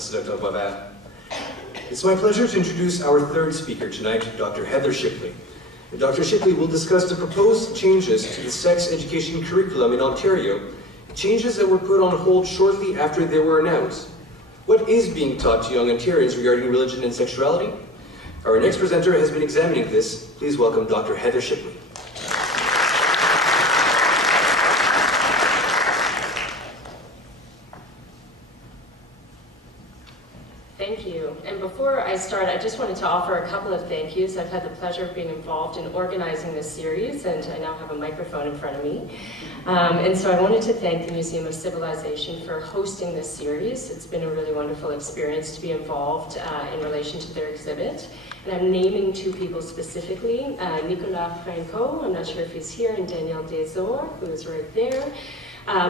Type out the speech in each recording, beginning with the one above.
Merci, Dr. Boisvert. It's my pleasure to introduce our third speaker tonight, Dr. Heather Shipley. Dr. Shipley will discuss the proposed changes to the sex education curriculum in Ontario, changes that were put on hold shortly after they were announced. What is being taught to young Ontarians regarding religion and sexuality? Our next presenter has been examining this. Please welcome Dr. Heather Shipley. Thank you. And before I start, I just wanted to offer a couple of thank yous. I've had the pleasure of being involved in organizing this series, and I now have a microphone in front of me. And so I wanted to thank the Museum of Civilization for hosting this series. It's been a really wonderful experience to be involved in relation to their exhibit. And I'm naming two people specifically, Nicolas Franco, I'm not sure if he's here, and Danielle Desor, who is right there.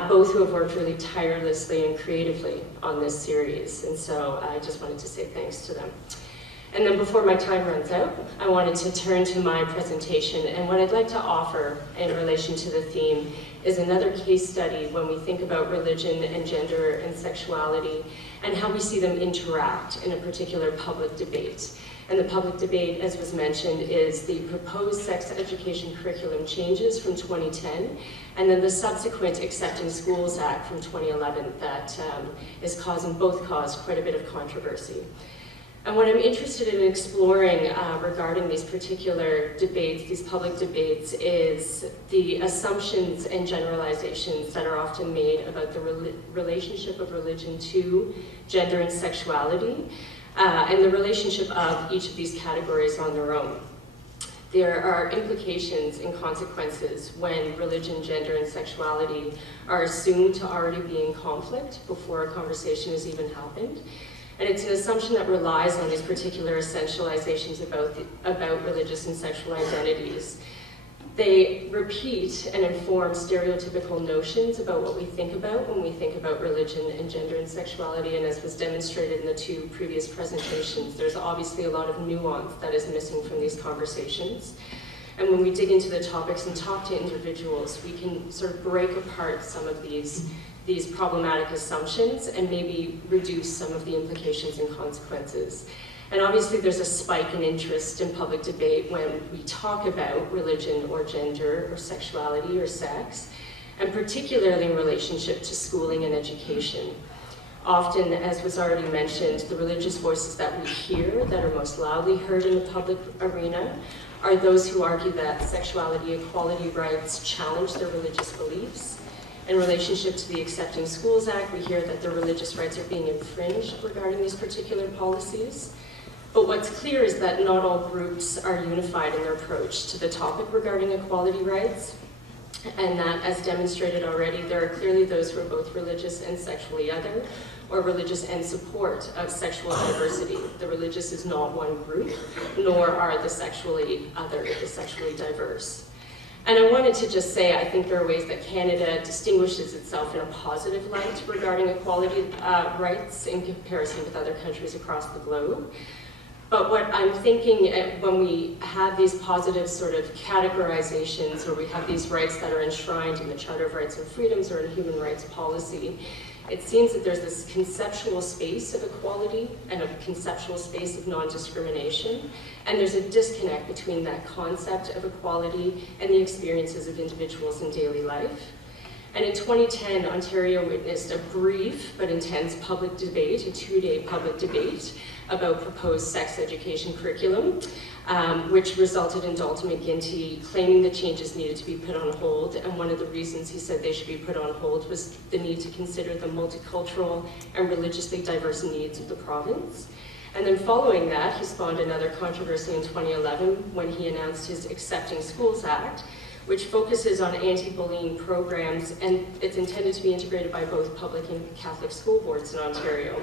Both who have worked really tirelessly and creatively on this series, and so I just wanted to say thanks to them. And then before my time runs out, I wanted to turn to my presentation, and what I'd like to offer in relation to the theme is another case study when we think about religion and gender and sexuality and how we see them interact in a particular public debate. And the public debate, as was mentioned, is the proposed sex education curriculum changes from 2010, and then the subsequent Accepting Schools Act from 2011 that is both caused quite a bit of controversy. And what I'm interested in exploring regarding these particular debates, these public debates, is the assumptions and generalizations that are often made about the relationship of religion to gender and sexuality, and the relationship of each of these categories on their own. There are implications and consequences when religion, gender, and sexuality are assumed to already be in conflict before a conversation has even happened. And it's an assumption that relies on these particular essentializations about religious and sexual identities. They repeat and inform stereotypical notions about what we think about when we think about religion and gender and sexuality, and as was demonstrated in the two previous presentations, there's obviously a lot of nuance that is missing from these conversations. And when we dig into the topics and talk to individuals, we can sort of break apart some of these problematic assumptions and maybe reduce some of the implications and consequences. And obviously there's a spike in interest in public debate when we talk about religion or gender or sexuality or sex, and particularly in relationship to schooling and education. Often, as was already mentioned, the religious voices that we hear that are most loudly heard in the public arena are those who argue that sexuality equality rights challenge their religious beliefs. In relationship to the Accepting Schools Act, we hear that their religious rights are being infringed regarding these particular policies. But what's clear is that not all groups are unified in their approach to the topic regarding equality rights, and that, as demonstrated already, there are clearly those who are both religious and sexually other, or religious and support of sexual diversity. The religious is not one group, nor are the sexually other, the sexually diverse. And I wanted to just say, I think there are ways that Canada distinguishes itself in a positive light regarding equality rights in comparison with other countries across the globe. But what I'm thinking when we have these positive sort of categorizations, or we have these rights that are enshrined in the Charter of Rights and Freedoms or in human rights policy, it seems that there's this conceptual space of equality and a conceptual space of non-discrimination, and there's a disconnect between that concept of equality and the experiences of individuals in daily life. And in 2010, Ontario witnessed a brief but intense public debate, a 2-day public debate, about proposed sex education curriculum, which resulted in Dalton McGuinty claiming the changes needed to be put on hold, and one of the reasons he said they should be put on hold was the need to consider the multicultural and religiously diverse needs of the province. And then following that, he spawned another controversy in 2011 when he announced his Accepting Schools Act, which focuses on anti-bullying programs, and it's intended to be integrated by both public and Catholic school boards in Ontario.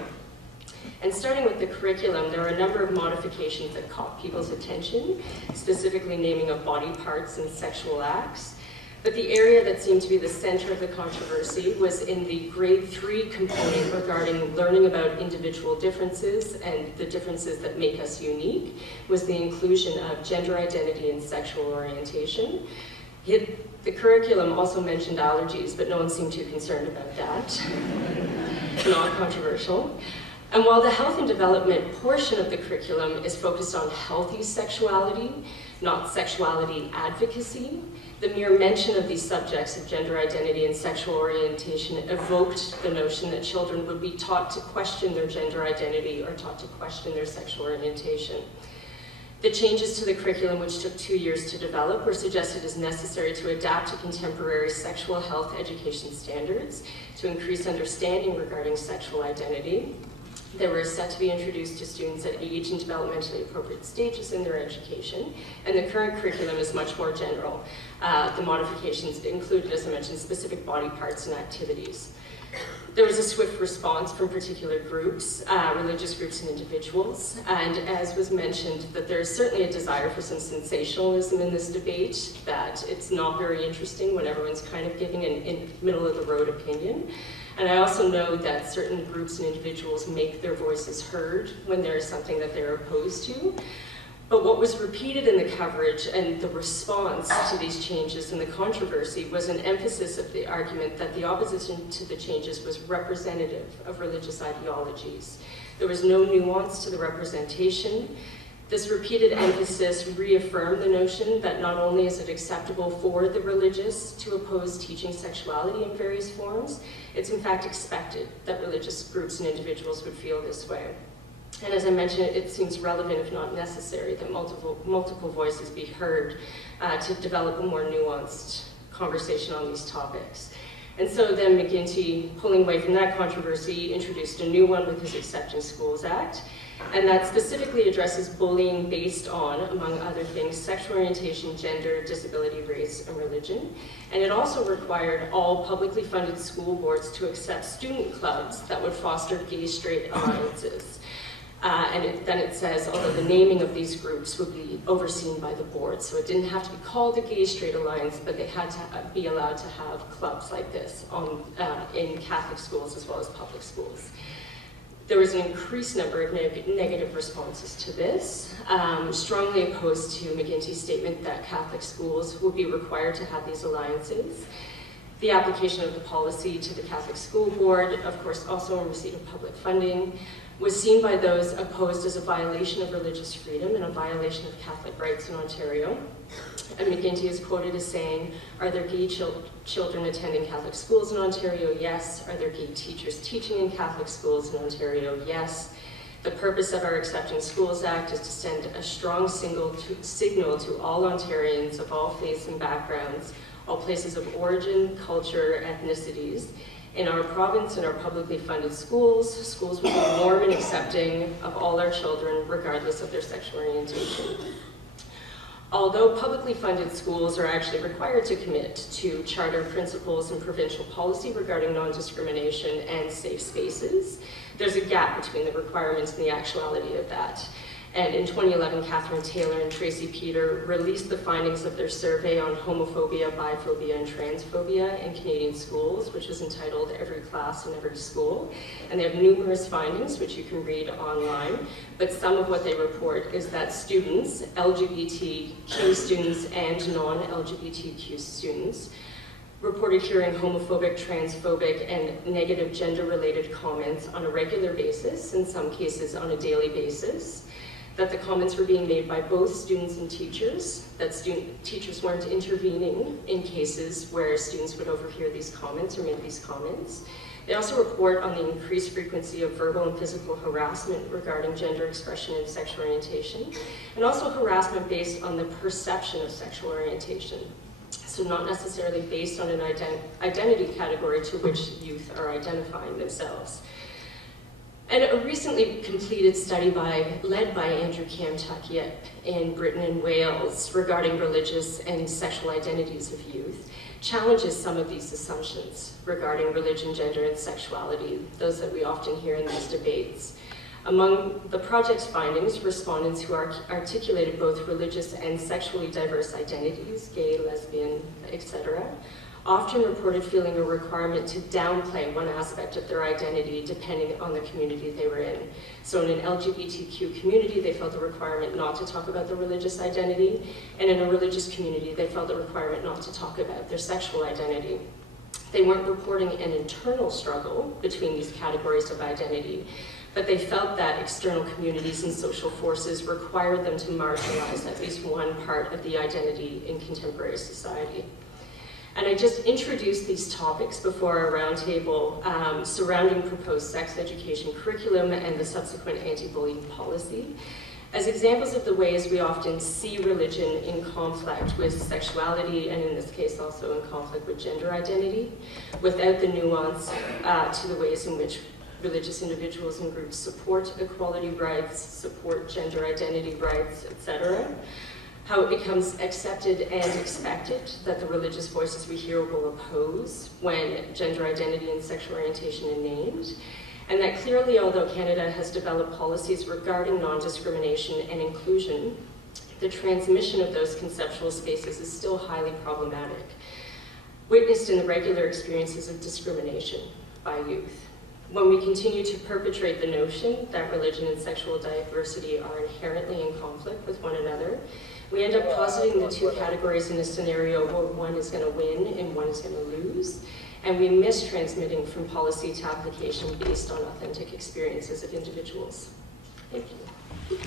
And starting with the curriculum, there are a number of modifications that caught people's attention, specifically naming of body parts and sexual acts. But the area that seemed to be the center of the controversy was in the grade 3 component regarding learning about individual differences and the differences that make us unique, was the inclusion of gender identity and sexual orientation. The curriculum also mentioned allergies, but no one seemed too concerned about that. Not controversial. And while the health and development portion of the curriculum is focused on healthy sexuality, not sexuality advocacy, the mere mention of these subjects of gender identity and sexual orientation evoked the notion that children would be taught to question their gender identity or taught to question their sexual orientation. The changes to the curriculum, which took 2 years to develop, were suggested as necessary to adapt to contemporary sexual health education standards, to increase understanding regarding sexual identity. They were set to be introduced to students at age and developmentally appropriate stages in their education, and the current curriculum is much more general. The modifications included, as I mentioned, specific body parts and activities. There was a swift response from particular groups, religious groups and individuals, and as was mentioned, that there is certainly a desire for some sensationalism in this debate, that it's not very interesting when everyone's kind of giving an middle-of-the-road opinion. And I also know that certain groups and individuals make their voices heard when there is something that they're opposed to. But what was repeated in the coverage and the response to these changes and the controversy was an emphasis of the argument that the opposition to the changes was representative of religious ideologies. There was no nuance to the representation. This repeated emphasis reaffirmed the notion that not only is it acceptable for the religious to oppose teaching sexuality in various forms, it's in fact expected that religious groups and individuals would feel this way. And as I mentioned, it seems relevant, if not necessary, that multiple voices be heard to develop a more nuanced conversation on these topics. And so then McGuinty, pulling away from that controversy, introduced a new one with his Accepting Schools Act, and that specifically addresses bullying based on, among other things, sexual orientation, gender, disability, race, and religion. And it also required all publicly funded school boards to accept student clubs that would foster gay-straight alliances. Then it says, although the naming of these groups would be overseen by the board, so it didn't have to be called a gay-straight alliance, but they had to be allowed to have clubs like this in Catholic schools as well as public schools. There was an increased number of negative responses to this, strongly opposed to McGuinty's statement that Catholic schools would be required to have these alliances. The application of the policy to the Catholic School Board, of course also in receipt of public funding, was seen by those opposed as a violation of religious freedom and a violation of Catholic rights in Ontario. And McGuinty is quoted as saying, "Are there gay children attending Catholic schools in Ontario? Yes. Are there gay teachers teaching in Catholic schools in Ontario? Yes. The purpose of our Accepting Schools Act is to send a strong signal to all Ontarians of all faiths and backgrounds, all places of origin, culture, ethnicities. In our province and our publicly funded schools will be warm and accepting of all our children, regardless of their sexual orientation." Although publicly funded schools are actually required to commit to charter principles and provincial policy regarding non-discrimination and safe spaces, there's a gap between the requirements and the actuality of that. And in 2011, Catherine Taylor and Tracy Peter released the findings of their survey on homophobia, biphobia, and transphobia in Canadian schools, which is entitled Every Class in Every School. And they have numerous findings, which you can read online. But some of what they report is that students, LGBTQ students and non-LGBTQ students, reported hearing homophobic, transphobic, and negative gender-related comments on a regular basis, in some cases on a daily basis. That the comments were being made by both students and teachers, that teachers weren't intervening in cases where students would overhear these comments or make these comments. They also report on the increased frequency of verbal and physical harassment regarding gender expression and sexual orientation, and also harassment based on the perception of sexual orientation. So not necessarily based on an identity category to which youth are identifying themselves. And a recently completed study led by Andrew Kamtuck in Britain and Wales regarding religious and sexual identities of youth challenges some of these assumptions regarding religion, gender, and sexuality, those that we often hear in these debates. Among the project's findings, respondents who articulated both religious and sexually diverse identities, gay, lesbian, etc., often reported feeling a requirement to downplay one aspect of their identity depending on the community they were in. So in an LGBTQ community, they felt a requirement not to talk about their religious identity, and in a religious community, they felt a requirement not to talk about their sexual identity. They weren't reporting an internal struggle between these categories of identity, but they felt that external communities and social forces required them to marginalize at least one part of the identity in contemporary society. And I just introduced these topics before our roundtable surrounding proposed sex education curriculum and the subsequent anti-bullying policy as examples of the ways we often see religion in conflict with sexuality, and in this case also in conflict with gender identity, without the nuance to the ways in which religious individuals and groups support equality rights, support gender identity rights, etc. How it becomes accepted and expected that the religious voices we hear will oppose when gender identity and sexual orientation are named. And that clearly, although Canada has developed policies regarding non-discrimination and inclusion, the transmission of those conceptual spaces is still highly problematic, witnessed in the regular experiences of discrimination by youth. When we continue to perpetrate the notion that religion and sexual diversity are inherently in conflict with one another, we end up positing the two categories in a scenario where one is going to win and one is going to lose, and we miss transmitting from policy to application based on authentic experiences of individuals. Thank you.